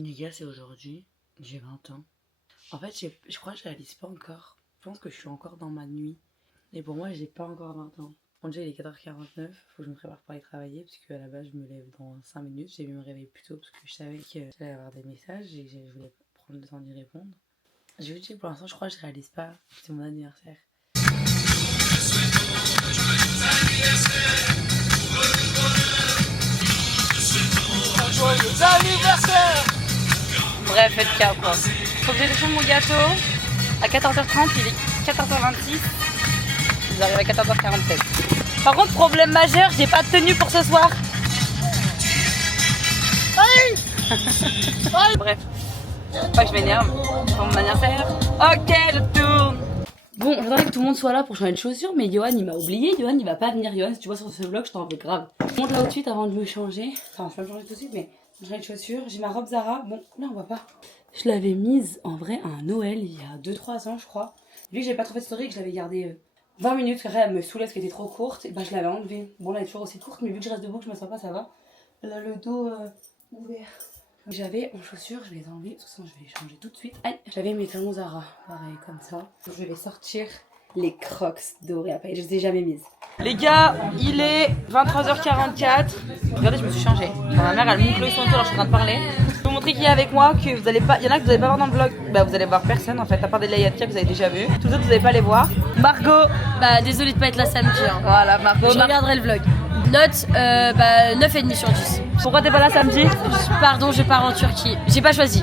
Les gars, c'est aujourd'hui, j'ai 20 ans. En fait, je crois que je réalise pas encore. Je pense que je suis encore dans ma nuit. Et pour moi, j'ai pas encore 20 ans. Bon, déjà, il est 4h49, faut que je me prépare pour aller travailler, parce qu'à la base, je me lève dans 5 minutes. J'ai dû me réveiller plus tôt, parce que je savais que j'allais avoir des messages et je voulais prendre le temps d'y répondre. Je vous dis, pour l'instant, je crois que je réalise pas. C'est mon anniversaire. Joyeux anniversaire! Bref, faites cas quoi. Faut que j'éteins mon gâteau à 14h30, il est 14h26. Vous arrivez à 14h47. Par contre, problème majeur, j'ai pas de tenue pour ce soir. Bref, faut pas que je m'énerve. Pour mon anniversaire. Ok, je tourne. Bon, j'attendais que tout le monde soit là pour changer de chaussures, mais Johan il m'a oublié. Johan il va pas venir. Johan, si tu vois sur ce vlog, je t'en veux grave. Je monte là tout de suite avant de me changer. Enfin, je vais me changer tout de suite, mais je vais changer de chaussures. J'ai ma robe Zara. Bon, là on voit pas. Je l'avais mise en vrai à un Noël il y a 2-3 ans, je crois. Vu que j'avais pas trop fait de story, que je l'avais gardée 20 minutes, car elle me saoulait parce qu'elle était trop courte, et bah je l'avais enlevée. Bon, là elle est toujours aussi courte, mais vu que je reste debout, que je me sens pas, ça va. Elle a le dos ouvert. J'avais en chaussures, je les ai enlevées, de toute façon je vais les changer tout de suite. Allez, j'avais mes talons Zara, pareil comme ça. Je vais sortir les crocs dorés à paillettes, je les ai jamais mises. Les gars, il est 23h44. Regardez, je me suis changée. Ma mère elle monte le son alors je suis en train de parler. Je vais vous montrer qui est avec moi, que vous allez pas. Il y en a que vous allez pas voir dans le vlog. Bah vous allez voir personne en fait, à part des Layatka que vous avez déjà vu. Tous les autres vous allez pas les voir. Margot. Bah désolée de pas être là samedi. Hein. Voilà, Margot. Je regarderai le vlog. Note 9,5 sur 10. Pourquoi t'es pas là samedi? Pardon, je pars en Turquie. J'ai pas choisi.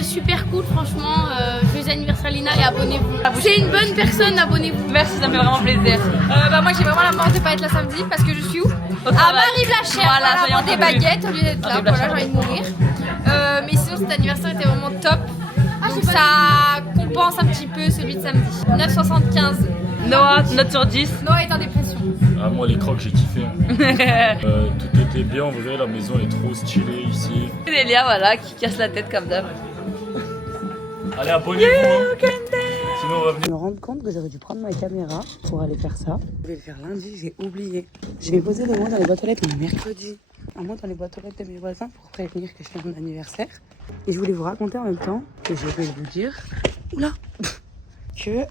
Super cool, franchement. Joyeux anniversaire Lina et abonnez-vous. C'est une bonne personne, abonnez-vous. Merci, ça me fait vraiment plaisir. Moi j'ai vraiment la mort de pas être là samedi parce que je suis où? À Marie-Blachère, voilà, des baguettes au lieu d'être là. Voilà, j'ai envie de mourir. Mais sinon cet anniversaire était vraiment top. Donc ça compense un petit peu celui de samedi. 9,75. Noah, note sur 10. Noah est en dépression. Ah, moi les crocs j'ai kiffé. Tout était bien en vrai, la maison est trop stylée ici. Delia, voilà, qui casse la tête comme d'hab. Allez, abonnez-vous. Sinon on va venir. Je me rends compte que j'aurais dû prendre ma caméra pour aller faire ça. Je vais le faire lundi, j'ai oublié. Je vais poser le mot dans les boîtes aux lettres le mercredi. Un mot dans les boîtes aux lettres de mes voisins pour prévenir que c'est mon anniversaire. Et je voulais vous raconter en même temps que je vais vous dire. Oula! Que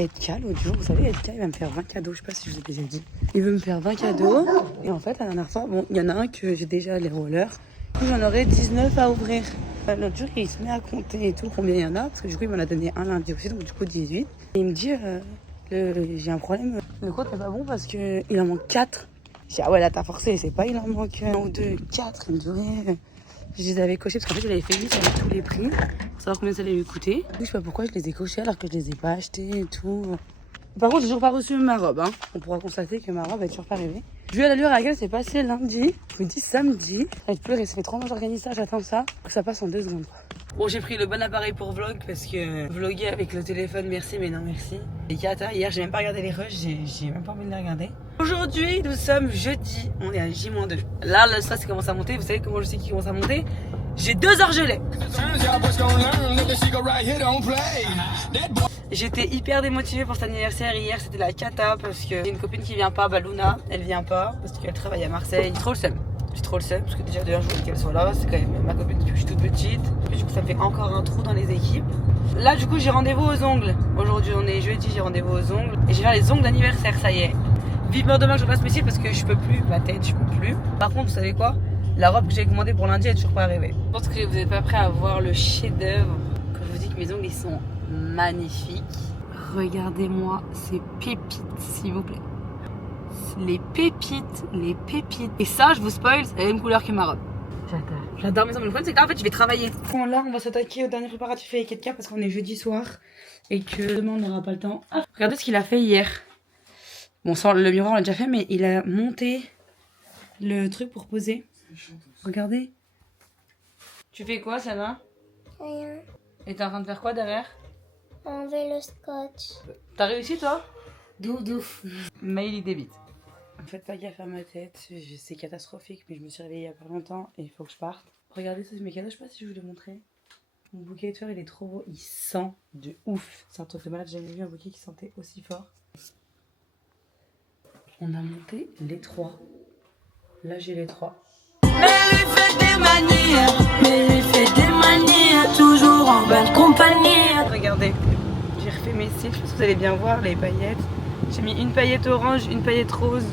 Edka, l'autre jour, vous savez, Edka, il va me faire 20 cadeaux, je sais pas si je vous ai déjà dit. Il veut me faire 20 cadeaux, et en fait, la dernière fois, bon, il y en a un que j'ai déjà les rollers, du coup, j'en aurai 19 à ouvrir. L'autre jour, il se met à compter et tout, combien il y en a, parce que du coup, il m'en a donné un lundi aussi, donc du coup, 18. Et il me dit, j'ai un problème, le code n'est pas bon parce qu'il en manque 4. Je dis, ah ouais, là, t'as forcé, c'est pas, il en manque 1 ou 2, 4. Il me dit, ouais. Je les avais cochés parce qu'en fait, je l'avais fait vite avec tous les prix pour savoir combien ça allait lui coûter. Je sais pas pourquoi je les ai cochés alors que je les ai pas achetés et tout. Par contre, j'ai toujours pas reçu ma robe. Hein. On pourra constater que ma robe est toujours pas arrivée. Vu à l'allure à laquelle c'est passé lundi, je me dis samedi. Avec pleurer, ça fait 3 mois que j'organise ça, j'attends ça. Que ça passe en 2 secondes. Bon, j'ai pris le bon appareil pour vlog parce que vlogger avec le téléphone, merci, mais non merci. Et Kata, hier, j'ai même pas regardé les rushs, j'ai même pas envie de les regarder. Aujourd'hui, nous sommes jeudi, on est à J-2. Là, le stress commence à monter, vous savez comment je sais qu'il commence à monter? J'ai 2 heures gelées. J'étais hyper démotivée pour cet anniversaire. Hier, c'était la cata parce que j'ai une copine qui vient pas, Luna, elle vient pas parce qu'elle travaille à Marseille. J'ai trop le seum. J'ai trop le seum parce que déjà d'ailleurs je voulais qu'elle soit là. C'est quand même ma copine depuis que je suis toute petite. Et du coup, ça me fait encore un trou dans les équipes. Là, du coup, j'ai rendez-vous aux ongles. Aujourd'hui, on est jeudi, j'ai rendez-vous aux ongles. Et je vais faire les ongles d'anniversaire, ça y est. Vivement demain que je fasse mes cils parce que je peux plus, ma tête, je peux plus. Par contre, vous savez quoi? La robe que j'ai commandée pour lundi, elle est toujours pas arrivée. Je pense que vous n'êtes pas prêts à voir le chef-d'œuvre. Quand je vous dis que mes ongles, ils sont magnifiques. Regardez-moi ces pépites, s'il vous plaît. Les pépites, les pépites. Et ça, je vous spoil, c'est la même couleur que ma robe. J'adore mes ongles. Le problème, c'est que là, en fait, je vais travailler. Bon, là, on va s'attaquer au dernier préparatif avec Edka parce qu'on est jeudi soir et que demain, on n'aura pas le temps. Ah, regardez ce qu'il a fait hier. Bon, sans le miroir, on l'a déjà fait, mais il a monté le truc pour poser. Regardez. Tu fais quoi, Sana? Rien. Et t'es en train de faire quoi derrière? Enlever le scotch. T'as réussi, toi? Doudou. Mail, il débite. Faites pas gaffe à ma tête, c'est catastrophique, mais je me suis réveillée il y a pas longtemps et il faut que je parte. Regardez, ça c'est mes cadeaux, je sais pas si je vous l'ai montré. Mon bouquet de fleurs, il est trop beau, il sent de ouf. C'est un truc de malade, j'ai jamais vu un bouquet qui sentait aussi fort. On a monté les 3. Là, j'ai les 3. fait des manières, mais il fait des manières, toujours en bonne compagnie. Regardez, j'ai refait mes cils, je pense que vous allez bien voir les paillettes. J'ai mis une paillette orange, une paillette rose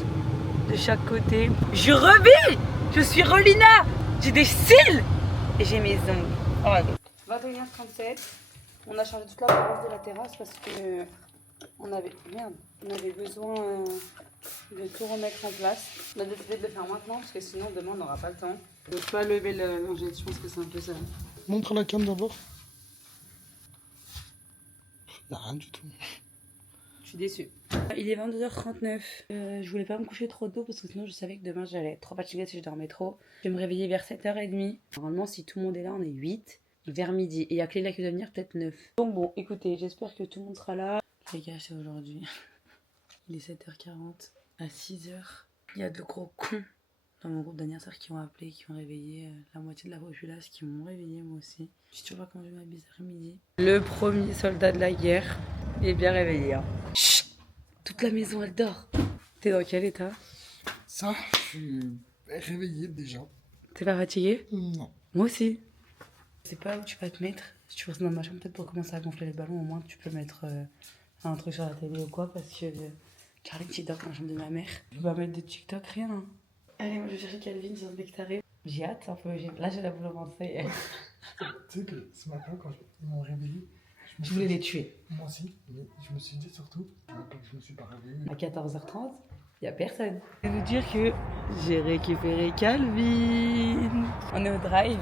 de chaque côté. Je revis, je suis Rolina, j'ai des cils et j'ai mes ongles. Oh, 21h37, on a changé toute la balance de la terrasse parce que on avait besoin de tout remettre en place. On a décidé de le faire maintenant parce que sinon demain on n'aura pas le temps. Je ne peux pas lever la lingette, je pense que c'est un peu ça. Montre la cam d'abord. Il n'y a rien du tout. Je suis déçue. Il est 22h39. Je voulais pas me coucher trop tôt parce que sinon je savais que demain j'allais être trop fatiguée si je dormais trop. Je vais me réveiller vers 7h30. Normalement, si tout le monde est là, on est 8. Vers midi. Et il y a Clélia qui doit venir, peut-être 9. Donc bon, écoutez, j'espère que tout le monde sera là. Les gars, c'est aujourd'hui. Il est 7h40. À 6h, il y a de gros cons dans mon groupe d'anniversaire qui ont appelé, qui ont réveillé la moitié de la populace, qui m'ont réveillé moi aussi. Je sais toujours pas comment je vais m'habiller cet après-midi. Le premier soldat de la guerre est bien réveillé. Hein. Chut, toute la maison elle dort. T'es dans quel état? Ça, je suis réveillé déjà. T'es pas fatigué? Non. Moi aussi. Je sais pas où tu vas te mettre. Si tu restes dans ma chambre, peut-être pour commencer à gonfler les ballons, au moins tu peux mettre un truc sur la télé ou quoi, parce que Charlie qui dort dans la chambre de ma mère. Je peux pas mettre de TikTok, rien. Hein. Allez, moi je vais chercher Calvin sur le Bectaré. J'ai hâte un peu, là j'ai la boule au ventre. Tu sais que ce matin, quand ils m'ont réveillé, je voulais les tuer. Moi aussi, mais je me suis dit surtout, quand je me suis pas réveillé. À 14h30, il y a personne. Je vais vous dire que j'ai récupéré Calvin. On est au drive.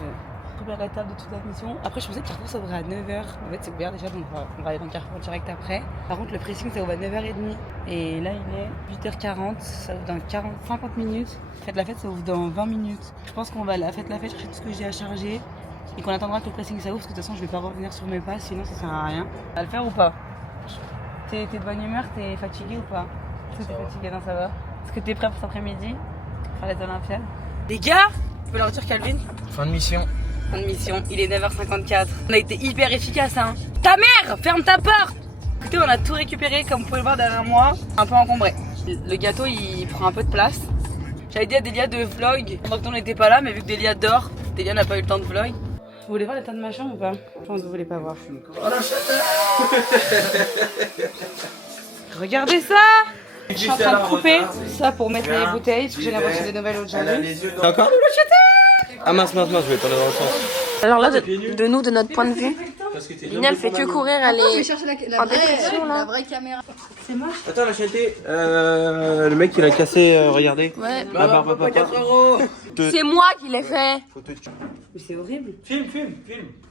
Première étape de toute la mission. Après, je pensais que Carrefour s'ouvrait à 9h. En fait, c'est ouvert déjà, donc on va aller dans Carrefour direct après. Par contre, le pressing, ça ouvre à 9h30. Et là, il est 8h40. Ça ouvre dans 50 minutes. Faites la fête, ça ouvre dans 20 minutes. Je pense qu'on va à la fête, chercher tout ce que j'ai à charger. Et qu'on attendra que le pressing ça ouvre, parce que de toute façon, je vais pas revenir sur mes pas, sinon ça sert à rien. À le faire ou pas? T'es de bonne humeur? T'es fatigué ou pas? Est-ce que t'es fatigué? Non, ça va. Est-ce que t'es prêt pour cet après-midi? Faire les Olympiades? Les gars, tu peux leur dire Calvin? Fin de mission. Fin de mission, il est 9h54. On a été hyper efficace, hein. Ta mère, ferme ta porte! Écoutez, on a tout récupéré, comme vous pouvez le voir derrière moi, un peu encombré. Le gâteau, il prend un peu de place. J'avais dit à Delia de vlog pendant que on n'était pas là, mais vu que Delia dort, Delia n'a pas eu le temps de vlog. Vous voulez voir l'état de ma chambre ou pas? Je pense que vous voulez pas voir. Regardez ça! Je suis en train de couper ça pour mettre les bouteilles, parce que j'ai reçu des nouvelles aujourd'hui. D'accord? Ah mince, je vais tourner dans le sens. Alors là, de notre point de vue, Lina elle fait que courir, elle est en dépression là. La vraie caméra. C'est moche. Attends, la chaîneté, le mec il a cassé, regardez. Ouais. Papa. C'est moi qui l'ai fait. Mais c'est horrible. Filme.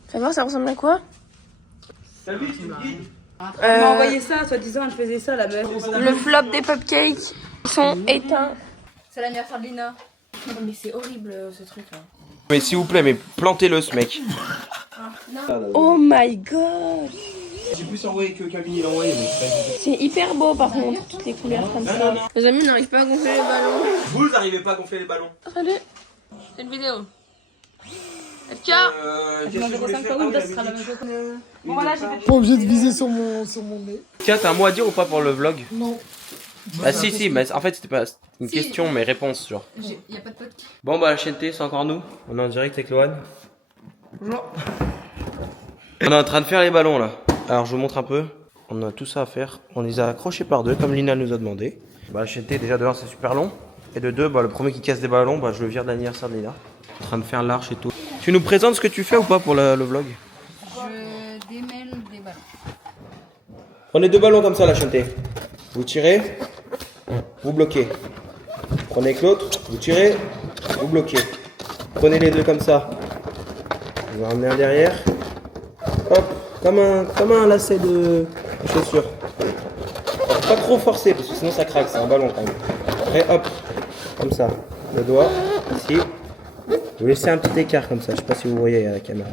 Fais voir, ça ressemble à quoi? T'as vu, c'est une guide. Elle m'a envoyé ça, soi-disant, elle faisait ça, la meuf. Le flop des cupcakes sont éteints. C'est l'anniversaire de Lina. Mais c'est horrible ce truc là. Mais s'il vous plaît, mais plantez-le ce mec. Oh my god. J'ai plus envoyé que Camille il a envoyé. C'est hyper beau par contre, toutes les couleurs comme ça. Les amis n'arrivent pas à gonfler les ballons. Vous n'arrivez pas à gonfler les ballons. Salut. C'est une vidéo. FK. Bon, voilà, j'ai fait. Pas obligé de viser sur mon nez. Tiens, t'as un mot à dire ou pas pour le vlog? Non. Ah si, mais en fait c'était pas une question mais réponse genre. Y'a pas de pote. Bon bah la chaîne T, c'est encore nous. On est en direct avec Loane. Bonjour. On est en train de faire les ballons là. Alors je vous montre un peu. On a tout ça à faire. On les a accrochés par deux comme Lina nous a demandé. Bah la chaîne T déjà de 1 c'est super long. Et de 2 bah le premier qui casse des ballons bah je le vire de l'anniversaire de Lina. En train de faire l'arche et tout. Tu nous présentes ce que tu fais ou pas pour le vlog? Je démêle des ballons. Prenez 2 ballons comme ça la chaîne T. Vous tirez, vous bloquez. Prenez avec l'autre, vous tirez, vous bloquez. Prenez les deux comme ça. Vous ramenez un derrière. Hop, comme un lacet de chaussure. Alors, pas trop forcer parce que sinon ça craque, c'est un ballon quand même. Après hop, comme ça. Le doigt, ici. Vous laissez un petit écart comme ça, je sais pas si vous voyez à la caméra.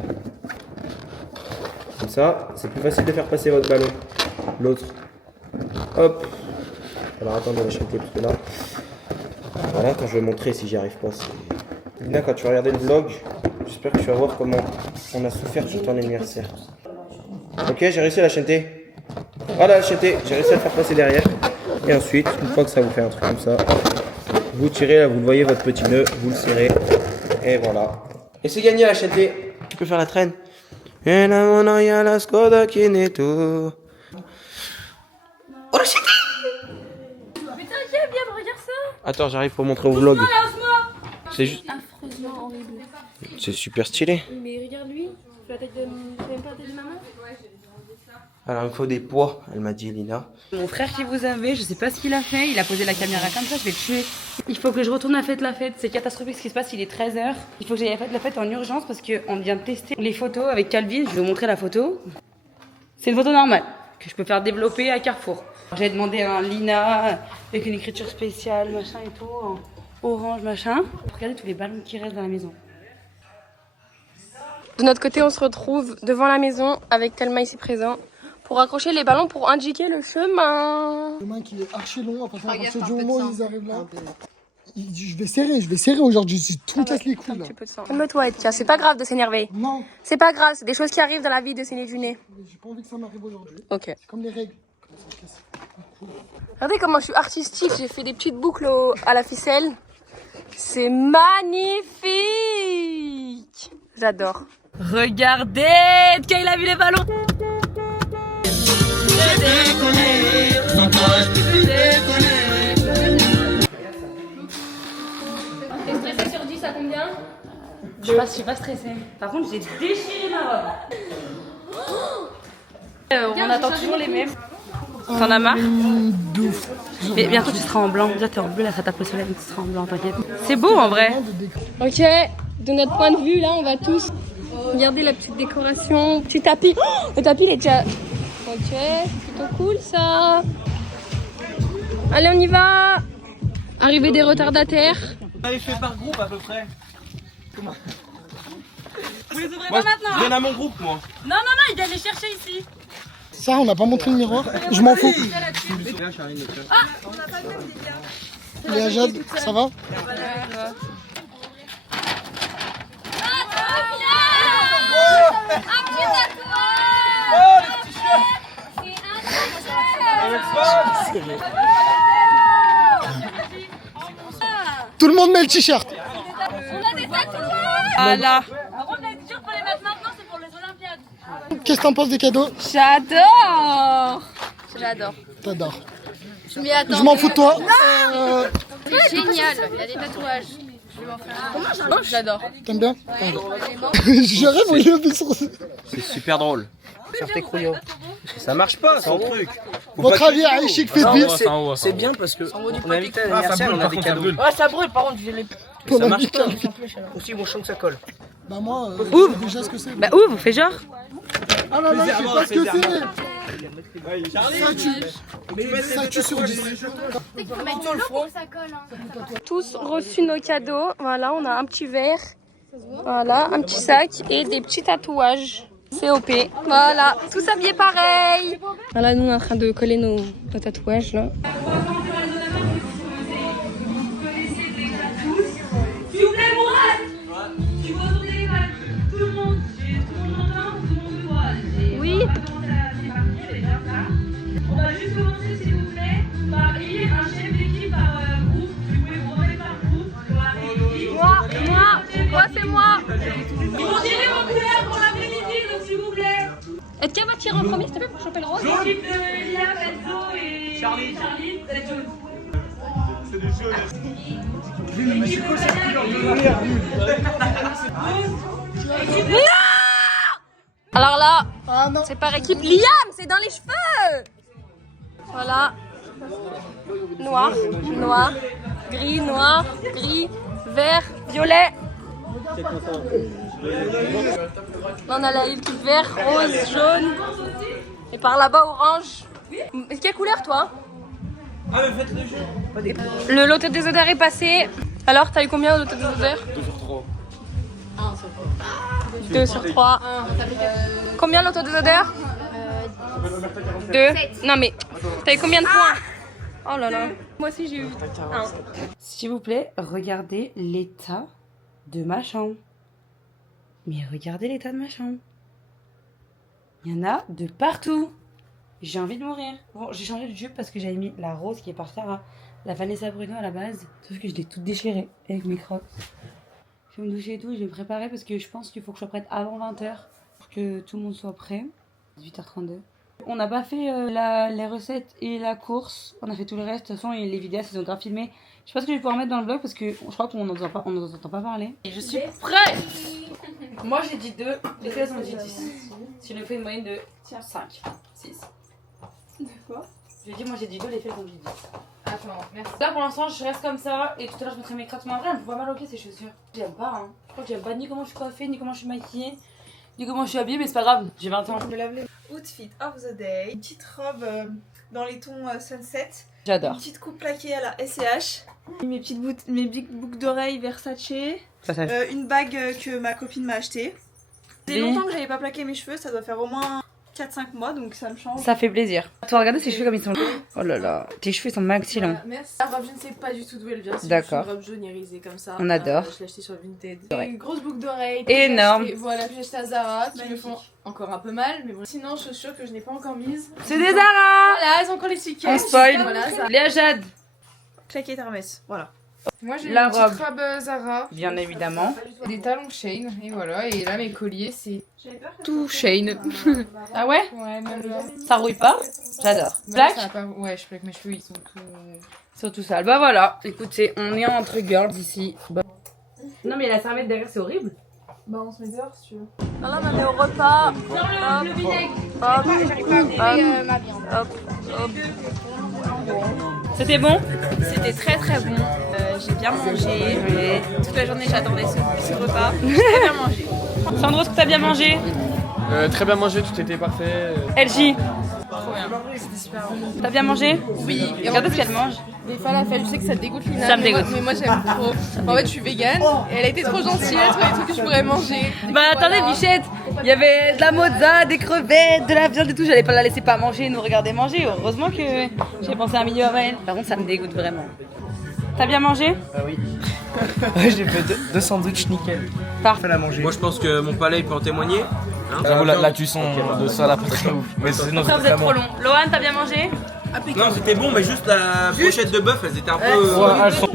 Comme ça, c'est plus facile de faire passer votre ballon. L'autre. Hop. Alors attendez, on va chanter parce que là. Voilà, quand je vais montrer si j'y arrive pas. Lina, quand tu vas regarder le vlog, j'espère que tu vas voir comment on a souffert sur ton anniversaire. Ok, j'ai réussi à la chanter. Voilà la chanter, j'ai réussi à le faire passer derrière. Et ensuite, une fois que ça vous fait un truc comme ça, vous tirez, là vous voyez votre petit nœud, vous le serrez. Et voilà. Et c'est gagné la chanter. Tu peux faire la traîne. Et la mona ya la Skoda Kineto. Oh la chanter. Putain, j'aime bien, regarde ça. Attends, j'arrive pour montrer au vlog. C'est juste. Affreusement horrible. C'est super stylé. Mais regarde lui, tu as la tête de... même pas la tête de maman. Alors il me faut des poids, elle m'a dit Lina. Mon frère qui vous avait, je sais pas ce qu'il a fait, il a posé la caméra comme ça, je vais le tuer. Il faut que je retourne à la fête, c'est catastrophique ce qui se passe, il est 13h. Il faut que j'aille à la fête en urgence parce qu'on vient de tester les photos avec Calvin, je vais vous montrer la photo. C'est une photo normale, que je peux faire développer à Carrefour. J'ai demandé un Lina avec une écriture spéciale, machin et tout, en orange, machin. Regardez tous les ballons qui restent dans la maison. De notre côté, on se retrouve devant la maison avec Thelma ici présent pour accrocher les ballons pour indiquer le chemin. Le chemin qui est archi long, à partir du moment où ils arrivent là. Je vais serrer aujourd'hui, j'ai tout casse les couilles là. Calme-toi, Etia, c'est pas grave de s'énerver. Non, C'est pas grave, c'est des choses qui arrivent dans la vie de Céline Junet. j'ai pas envie que ça m'arrive aujourd'hui. Ok. C'est comme les règles. Comment ça se casse. Regardez comment je suis artistique, j'ai fait des petites boucles à la ficelle. C'est magnifique. J'adore. Regardez, Kay a vu les ballons. T'es stressé sur 10 à combien? Je suis pas stressée. Par contre, j'ai déchiré ma robe. On attend toujours les mêmes. T'en as marre? Mais bientôt tu seras en blanc. Déjà t'es en bleu, là ça tape le soleil, tu seras en blanc, t'inquiète. C'est beau en vrai. Ok, de notre point de vue, là, on va tous regarder la petite décoration, petit tapis. Oh, le tapis, il est déjà... Ok, plutôt cool ça. Allez, on y va. Arrivée des retardataires. Vous avez fait par groupe à peu près. Comment? Vous les ouvrez Moi, pas maintenant, je viens à mon groupe, moi. Non, il vient les chercher ici. Ça, on n'a pas montré le miroir. Je m'en fous. Léa Jade, ça va? Tout le monde met le t-shirt. Voilà. Par contre, les t-shirts pour les mettre maintenant, c'est pour les Olympiades. Qu'est-ce que t'en penses des cadeaux? J'adore. J'adore. T'adores. Je m'y attends. Je m'en fous de toi. C'est génial. Il y a des tatouages. Je vais m'en faire un. J'adore. T'aimes bien? Je rêve au lieu de sur... C'est super drôle. Sur tes crouillons. Ça marche pas, son truc. Votre avis, Aïchik fait vite. C'est bien parce que on est invité à l'anniversaire, on a des cadeaux. Ah, ça brûle, par contre, je l'ai. Ça marche pas. Aussi, moi je sens que ça colle. Bah moi, je sais déjà ce que c'est. Bah ouvre, fais genre. Ah là là, je sais pas ce que c'est. Ça tue sur 10. Tous reçu nos cadeaux. Voilà, on a un petit verre. Voilà, un petit sac et des petits tatouages. COP. Voilà, tous habillés pareil. Voilà, nous on est en train de coller nos tatouages là. S'il vous plaît, Mourad. Tu vois autour des balles. Tout le monde entend, tout le monde voit. Oui. On va juste commencer, s'il vous plaît, par élire un chef d'équipe par groupe. Si vous pouvez vous remettre par groupe. Moi, c'est moi. Ils vont tirer vos couleurs pour l'après-midi, donc s'il vous plaît. Est-ce qu'elle va tirer en premier, s'il te plaît, pour choper le rose? L'équipe de Lia, Benzo et Charlie, c'est jaune. C'est du jaune. Alors là, Ah non. c'est par équipe. Liam, c'est dans les cheveux. Voilà. Noir, noir, gris, noir, gris, vert, violet. Là, on a la équipe vert, rose, jaune. Et par là-bas, orange. Quelle couleur, toi? Ah, mais faites le jeu. Le loto des odeurs est passé. Alors, t'as eu combien au loto des odeurs? 2 sur 3. 2 sur 3. Combien l'auto des odeurs? 2. Non mais, t'as eu combien de points? Oh là là. Moi aussi j'ai eu 1. S'il vous plaît, regardez l'état de ma chambre. Mais regardez l'état de ma chambre. Il y en a de partout. J'ai envie de mourir. Bon, j'ai changé de jupe parce que j'avais mis la rose qui est par terre, la Vanessa Bruno à la base. Sauf que je l'ai toute déchirée avec mes crocs. Je vais me doucher et tout, je vais me préparer parce que je pense qu'il faut que je sois prête avant 20h pour que tout le monde soit prêt. 18h32. On n'a pas fait les recettes et la course, on a fait tout le reste. De toute façon, les vidéos, elles sont grave filmées. Je sais pas ce que je vais pouvoir mettre dans le vlog parce que je crois qu'on n'entend pas parler. Et je suis prête. Moi j'ai dit 2, les filles elles ont dit 10. Si je fais une moyenne de 5, 6. Quoi? J'ai dit, moi j'ai dit 2, les filles elles ont dit 10. Attends, merci. Là pour l'instant je reste comme ça et tout à l'heure je mettrai mes craquements. Après, elles me font pas mal aux pieds ces chaussures. J'aime pas, hein. Je crois que j'aime pas ni comment je suis coiffée, ni comment je suis maquillée, ni comment je suis habillée, mais c'est pas grave, j'ai 20 ans. Je me lave les outfit of the day. Une petite robe dans les tons sunset. J'adore. Une petite coupe plaquée à la SCH. Mes big boucles d'oreilles Versace. Une bague que ma copine m'a achetée. Ça fait longtemps que j'avais pas plaqué mes cheveux, ça doit faire au moins 4-5 mois donc ça me change. Ça fait plaisir. Toi, regardez ses cheveux comme ils sont. Oh là là, tes cheveux sont maxi longs. Merci. La robe, je ne sais pas du tout d'où elle vient. C'est D'accord. une robe jaune irisée comme ça. On adore. Je l'ai achetée sur Vinted. Ouais. Une grosse boucle d'oreilles. Énorme. Voilà, puis j'ai acheté à Zara qui me font encore un peu mal. Mais bon. Sinon, chaussures que je n'ai pas encore mises. C'est des Zara. Voilà, elles ont encore les tickets. On spoil. Voilà, ça. Léa Jade. Claquette Hermès. Voilà. Moi j'ai La une petite robe Zara, Bien évidemment. des talons Shane, et voilà, et là mes colliers c'est tout Shane. Ah ouais? Ouais, même là. Ça rouille pas? J'adore. Black? Ça va pas... Ouais, je plaque mes cheveux, ils sont tout... Sur tout ça. Bah voilà. Écoutez, on est entre girls ici. Bah. Non mais la serviette derrière c'est horrible. Bah, on se met dehors si tu veux. Non, là, on est au repas. Le vinaigre. C'était bon? C'était très très bon. J'ai bien mangé. Toute la journée j'attendais ce repas. J'ai très bien mangé. Sandro, est-ce que t'as bien mangé? Très bien mangé, tout était parfait. LJ, Trop bien. C'était super bon. t'as bien mangé? Oui. Et Regardez ce qu'elle mange. les falafels, je sais que ça dégoûte Lina. Ça me dégoûte. Mais moi j'aime trop. En fait, je suis végane et elle a été trop gentille. Elle a trouvé des trucs que je pourrais manger. Bah attendez, Bichette, il y avait de la mozza, des crevettes, de la viande et tout. J'allais pas la laisser pas manger, nous regarder manger. Heureusement que j'ai pensé un milieu avant elle. Par contre, ça me dégoûte vraiment. T'as bien mangé? Ah oui. J'ai fait deux sandwichs nickel. Parfait. À manger. Moi je pense que mon palais peut en témoigner. J'avoue, la cuisson de ça là, pas très ouf. Mais sinon, Ça, vous êtes trop long. Lohan, t'as bien mangé? Non, c'était bon, mais juste la pochette de bœuf, elles étaient un peu.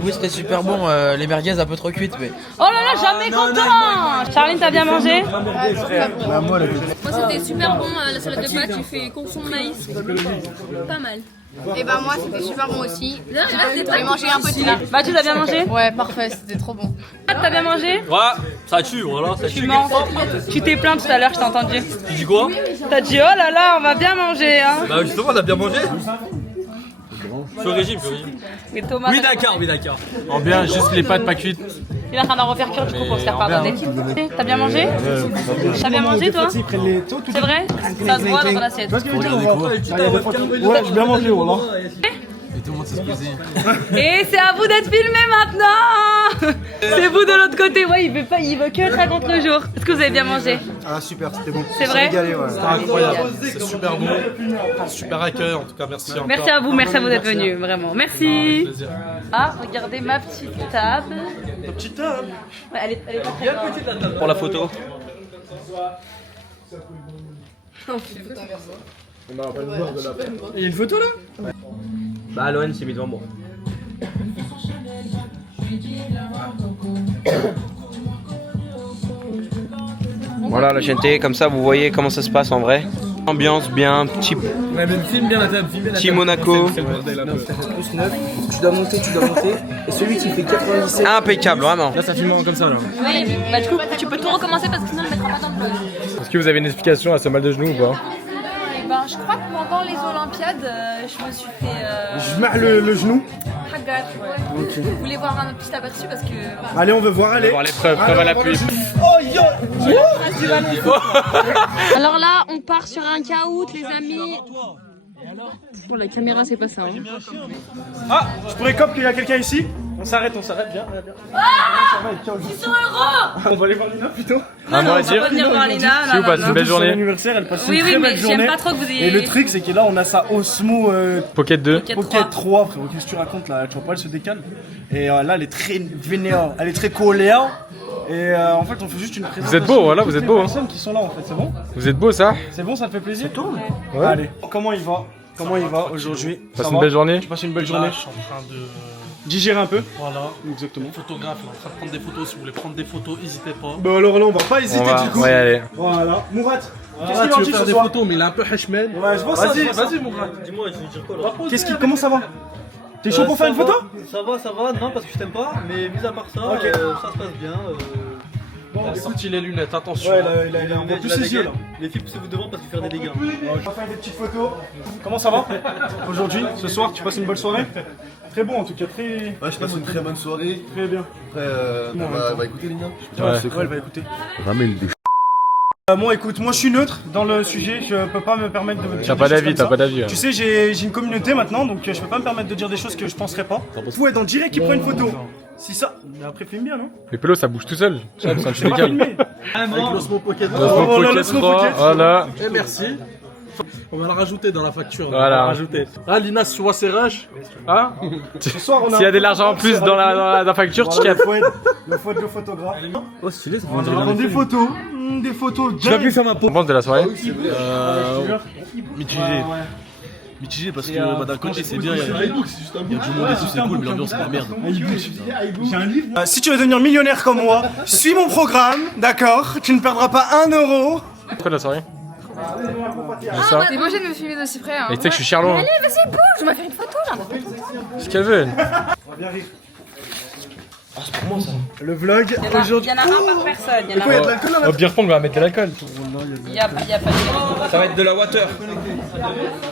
Oui, c'était super bon. Les merguez un peu trop cuites, mais. Oh là là, jamais content! Charline, t'as bien mangé? Moi c'était super bon, la salade de pâtes, j'ai fait concombre maïs. Pas mal. Et bah moi c'était super bon aussi. J'ai mangé un peu de tout. Mathieu, t'as bien mangé? Ouais, parfait, c'était trop bon. T'as bien mangé? Ouais, ça tue, voilà, ça Tu tue. mens. Tu t'es plaint tout à l'heure, je t'ai entendu. Tu dis quoi? T'as dit oh là là, on va bien manger, hein. Bah justement, on a bien mangé. Je suis au régime, je suis au régime. Et Thomas, Oui, d'accord, oui, d'accord. En bien, juste les pâtes pas cuites. il est en train d'en refaire cuire du coup pour se faire pardonner. T'as bien mangé? T'as bien mangé toi? C'est vrai? Ça se voit dans ton assiette. Ouais, j'ai bien mangé, voilà. Et tout le monde s'est posé. Et c'est à vous d'être filmé maintenant. C'est vous de l'autre côté. Ouais, il veut que être raconte le jour. Est-ce que vous avez bien mangé? Ah, super, c'était bon. C'est vrai? C'était incroyable. C'est super bon. Super accueil, en tout cas, merci encore. Merci à vous d'être venus, vraiment. Merci. Ah, regardez ma petite table. Ta petite table. Ouais, elle est pas très grande. Pour la photo. Il y a une photo là? Bah, Lohan s'est mis devant moi. Voilà la chaîne télé, comme ça vous voyez comment ça se passe en vrai. Ambiance bien, petit Filme bien la table, filme bien la Petit table. Monaco. C'est le bordel, là. Plus 9, tu dois monter. Et celui qui fait 97. impeccable, vraiment. Là, ça filme comme ça là. Oui, bah du coup tu peux tout recommencer parce que sinon on le mettra pas dans le vlog. Est-ce que vous avez une explication à ce mal de genou ou pas? Ben je crois que pendant les Olympiades, je me suis fait... Je mets le genou. Haggard, ouais. Je voulais voir un petit aperçu parce que... Allez, on veut voir, allez. On va voir l'épreuve, preuve à l'appui. Oh yo! Alors là, on part sur un caout, les amis. Pour la caméra, c'est pas ça. Hein. Ah, je pourrais cop qu'il y a quelqu'un ici. On s'arrête, viens. Ils sont heureux. On va aller voir Lina plutôt. Non, on va pas venir voir Lina. Si vous passez une belle Son journée. anniversaire, elle passe Oui, une très oui, belle mais journée. j'aime pas trop que vous ayez. Et le truc, c'est que là, on a sa Osmo Pocket 2. Pocket 3, frérot. Qu'est-ce que tu racontes là? Tu vois pas, elle se décale. Et là, elle est très vénère. Elle est très colère. Et en fait, on fait juste une présentation. Vous êtes beau, voilà, vous êtes beau. Les personnes qui sont là, en fait, c'est bon? Vous êtes beau ça? C'est bon, ça te fait plaisir? Ça tourne? Ouais. Allez, comment il va aujourd'hui? Passe une belle journée. Tu passes une belle journée? Je suis en train de digérer un peu. Voilà. Exactement. Photographe, là, en train de prendre des photos. Si vous voulez prendre des photos, n'hésitez pas. Bah alors là, on va pas hésiter du coup. Ouais, allez. Voilà. Mourad, qu'est-ce Ah, qu'il tu en veux dit faire ce des soir? photos, mais il est un peu hachman. Ouais, je vois ça. Vas-y, Mourad. Dis-moi, je vais dire quoi là? Qu'est-ce qui, comment ça va? T'es chaud pour faire une photo? Ça va, non parce que je t'aime pas, mais mis à part ça, Ok. ça se passe bien. Il a sorti les lunettes, attention. Ouais, il a un peu plus ses yeux là. Les filles, poussez-vous devant parce qu'il fait des dégâts. On va faire des petites photos. Comment ça va? Aujourd'hui, ce soir, tu passes une bonne soirée? Très bon en tout cas, très. Ouais, je passe une très bonne soirée. Très bien. Après, on va écouter Lina. Ouais, elle va écouter. Ramène des Moi écoute, moi je suis neutre dans le sujet, je peux pas me permettre de dire T'as des pas choses d'avis, comme ça. t'as pas d'avis. Ouais. Tu sais, j'ai une communauté maintenant, donc je peux pas me permettre de dire des choses que je penserais pas. Faut être en direct qui prend une photo. Si ça, mais après filme bien non? Les pelos ça bouge tout seul. Ça Je me peux pas décale. filmer. Avec l'Osmo Pocket. Oh là, l'Osmo Pocket. Voilà. Et merci. On va la rajouter dans la facture. Voilà. On va la rajouter. Ah, Lina, si tu vois ses rushs. Hein? Ce soir, on a S'il y a de l'argent en plus dans la facture, tu captes. Le faut être le photographe. Oh, stylé, ça On va prendre des photos. Des photos. Tu vas plus faire ma peau. Pense de la soirée. mitigé. Mitigé parce que d'un côté c'est bien, il y a du monde et tout, c'est cool, mais l'ambiance c'est la merde. J'ai un livre. Si tu veux devenir millionnaire comme moi, suis mon programme, d'accord? Tu ne perdras pas 1 euro. C'est quoi de la soirée? T'es beau, de me filmer d'aussi près. Hein. Et tu sais que je suis Charlot. Allez, vas-y, bouge, on va faire une photo là. Ce qu'elle veut. On va bien rire. Ah, c'est pour moi ça. Le vlog aujourd'hui. Il y en a un par personne. Il y en a Quoi, il y a de l'alcool là? Au pire fond, on va mettre de l'alcool. Il y a pas de. Ça va être de la water.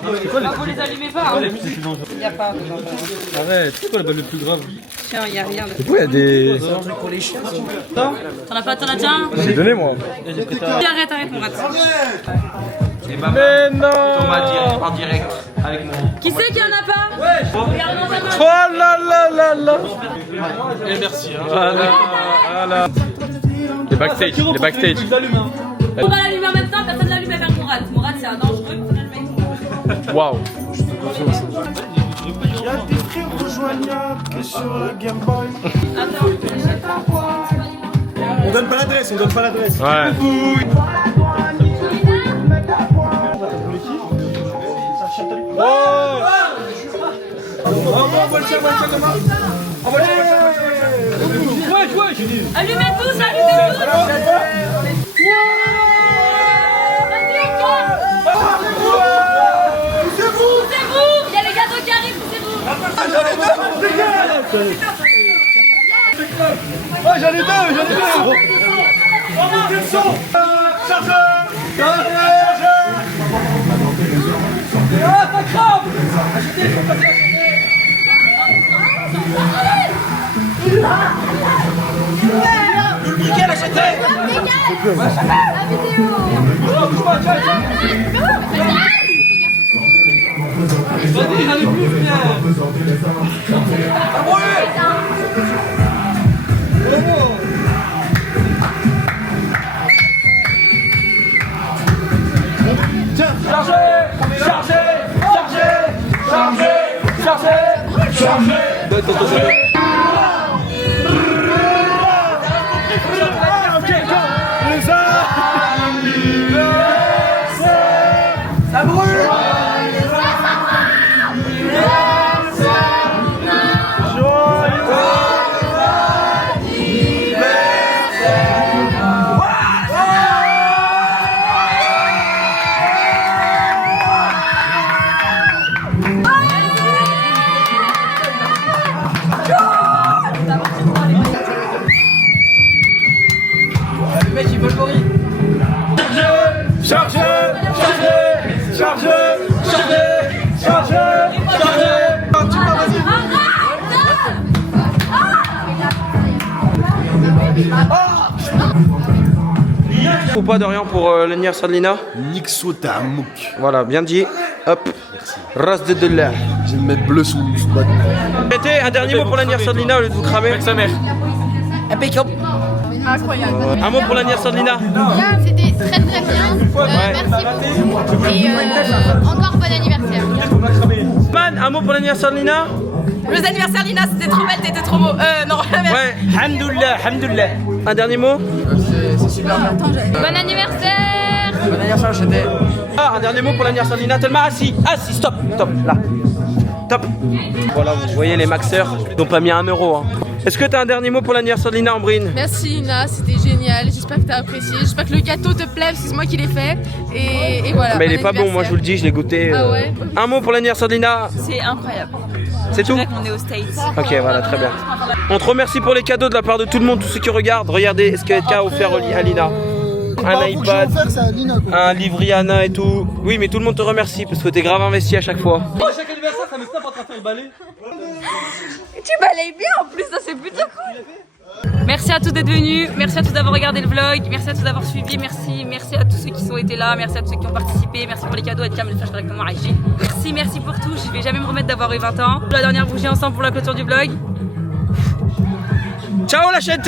Vous les allumez pas. Hein. Il y a pas. Arrête, c'est quoi la balle le plus grave? Tiens, il y a rien. Du coup, il y a des. T'en as pas, t'en as déjà un? J'ai donné moi. Arrête, mon rat. Mais non! En direct avec moi. Qui c'est qui en a pas? Ouais. Regarde dans ta main. Oh là là là là! Et merci. Hein. Voilà. Les backstage, les backstage. On va l'allumer en même temps, personne l'allume avec Mourad. Mourad c'est un dangereux, faut l'allumer avec Mourad. Waouh! Il y a des frères rejoignables que sur le Game Boy. On donne pas l'adresse, on donne pas l'adresse. Ouais. Allumez tous, allumez tous. Poussez-vous. Il y a les gâteaux qui arrivent, poussez-vous. Oh, j'en ai deux. Remontez le son. Chargeur. Ah, pas grave. Le briquet, la chatelle. Vas-y, j'en ai plus, tiens, chargez, chargez, chargez, chargez, chargez, chargez. Ça brûle. Le mec il vole mourir. Chargez, chargez, chargez, chargez, chargez, chargez. Tu pars, vas-y. Ou pas Dorian pour l'anniversaire de Lina? Nixo ta mouk. Voilà, bien dit. Hop. Ras de l'air. Je vais me mettre bleu sous le bâton. Mettez un dernier mot pour l'anniversaire de Lina au lieu de vous cramer. Avec sa mère. Impeccable. Incroyable. Un mot pour l'anniversaire de Lina? Bien, c'était très très bien. Merci beaucoup. Et encore bon anniversaire. Man, un mot pour l'anniversaire de Lina? Le anniversaire Lina, c'était trop belle, t'étais trop beau. Non, merci. Ouais, hamdoullah, hamdoullah. Un dernier mot? Bon anniversaire. Bon anniversaire Ciao Chanté. Ah, un dernier mot pour l'anniversaire de Lina. Thelma, assis, stop, là. Top. Voilà, vous voyez les maxeurs, ils n'ont pas mis 1 euro. Hein. Est-ce que tu as un dernier mot pour l'anniversaire de Lina, Ambrine? Merci Lina, c'était génial. J'espère que tu as apprécié. J'espère que le gâteau te plaît, parce que c'est moi qui l'ai fait. Et voilà. Mais il est pas bon, moi je vous le dis, je l'ai goûté. Ah ouais. Un mot pour l'anniversaire de Lina? C'est incroyable. C'est tout? On est aux States. Ok, voilà, très bien. On te remercie pour les cadeaux de la part de tout le monde, tous ceux qui regardent. Regardez ce qu'elle a offert à Lina. Un iPad, un livre Rihanna et tout. Oui, mais tout le monde te remercie parce que t'es grave investi à chaque fois. Chaque anniversaire, ça me snap en train de faire le balai. Tu balayes bien en plus, ça c'est plutôt cool. Merci à tous d'être venus, merci à tous d'avoir regardé le vlog, merci à tous d'avoir suivi, merci à tous ceux qui sont été là, merci à tous ceux qui ont participé, merci pour les cadeaux et de le faire directement à IG. Merci pour tout, je vais jamais me remettre d'avoir eu 20 ans. La dernière bougie ensemble pour la clôture du vlog. Ciao la chaîne.